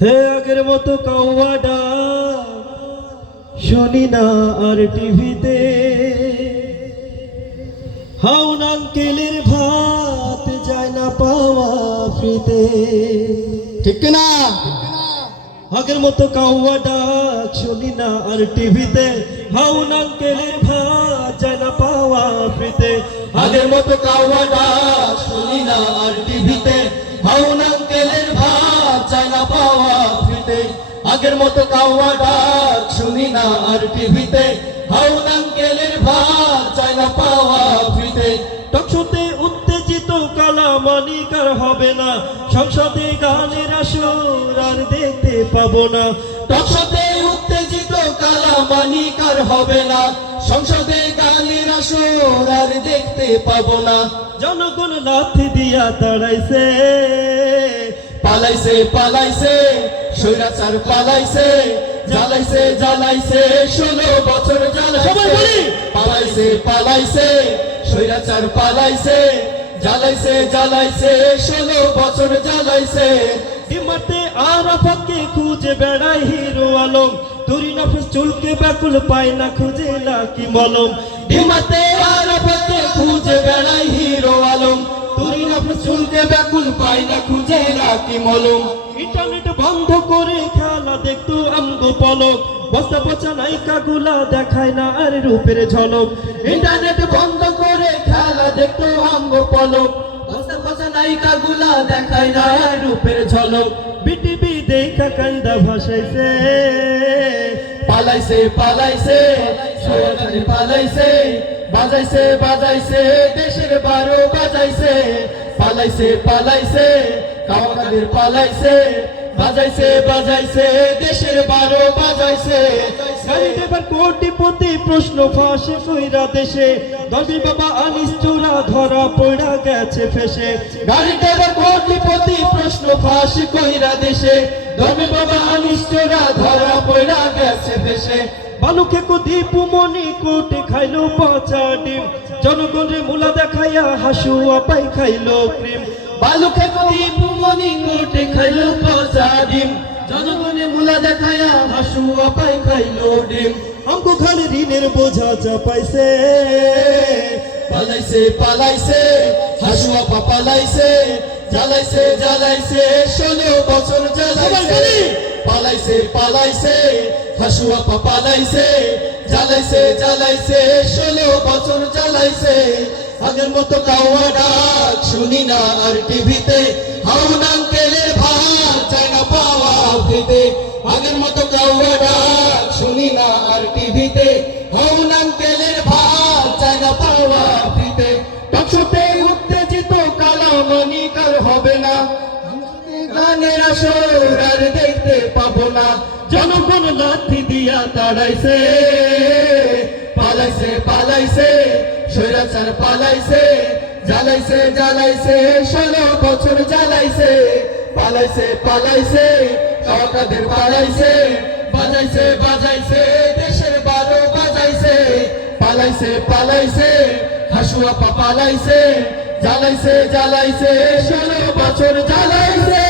হে আগের মতো কাওয়াডা শুনি না আর টিভিতে। হাউন আঙ্কেলের ভাত যায় না পাওয়া ফ্রিতে। ঠিক কিনা? আগের মতো কাউয়া ডাক, শুনি না আর টিভিতে। হাউন আঙ্কেলের ভাত যায় না পাওয়া ফ্রিতে। আগের মতো কাওয়া ডাক, শুনি না আর টিভিতে। হাউন আগের মতো ডাক শুনি না আর টিভিতে। ভাত চাই না পাওয়া ফ্রিতে টকশোতে উত্তেজিত কালা হবে না। সংসদে গানের আসর আর দেখতে পাবো না। টকশোতে উত্তেজিত কালা হবে না। সংসদে গানের আসর আর দেখতে পাবো না। জনগণ লাথি দিয়া তাড়াইছে। পালাইছে পালাইছে। সৈরাচার পালাইছে জ্বালাইছে জ্বালাইছে ষোলো বছর জ্বালাইছে। পালাইছে পালাইছে সৈরাচার পালাইছে জ্বালাইছে জ্বালাইছে ষোলো বছর জ্বালাইছে। ডিমাতে আরাফাতকে খুঁজে বেড়াই হিরো আলম। তুরি নাফিস চুলকে ব্যাকুল পায় না খুঁজে লাকি মলম। ডিমাতে আর পথে খুঁজে বেড়াই হিরো আলম। তুরি না চুলকে ব্যাকুল পাই না খুঁজে রাখি মলম। ইন্টারনেট বন্ধ করে খেলা দেখতো আমগো পলক। বস্তা পচা নায়িকা গুলা দেখায় না আর রূপের ঝলক। ইন্টারনেট বন্ধ করে খেলা দেখতো আঙ্গ পলক। বসা বসা নায়িকা গুলা দেখায় না আর রূপের ঝলক। বিটিভি দেখা কান্দা ভাসাইছে। পালাইছে পালাইছে সরকারি পালাইছে, বাজাইছে বাজাইছে, দেশের বারো বাজাইছে, পালাইছে পালাইছে কাওয়াকাদের পালাইছে বাজাইছে বাজাইছে দেশের বারো বাজাইছে। ধরা গেছে ফেসে। বালুকে খাইলো পচা ডিম। জনগণের মূলা দেখাইয়া হাসুয়া পাই খাইলো ক্রিম। বালুকে দীপু মনি কোটে খাইলো দেখায়া হাসু অপাই খাইলো ডিম। অঙ্ক খালি ঋণের বোঝা চাপাইছে পালাইছে পালাইছে হাসু আপা পালাইছে জ্বালাইছে জ্বালাইছে ষোলো বছর জ্বালাইছে। পালাইছে পালাইছে হাসু আপা পালাইছে জ্বালাইছে জ্বালাইছে ষোলো বছর জ্বালাইছে। আগের মতো কাওয়া ডাক শুনি না আর টিভিতে। হাউন স্বৈরাচার পালাইছে জ্বালাইছে জ্বালাইছে ষোলো বছর জ্বালাইছে পালাইছে পালাইছে কাকাদের পালাইছে বাজাইছে বাজাইছে। পালাইছে পালাইছে হাসুয়া পা পালাইছে জ্বালাইছে জ্বালাইছে ষোলো বছর জ্বালাইছে।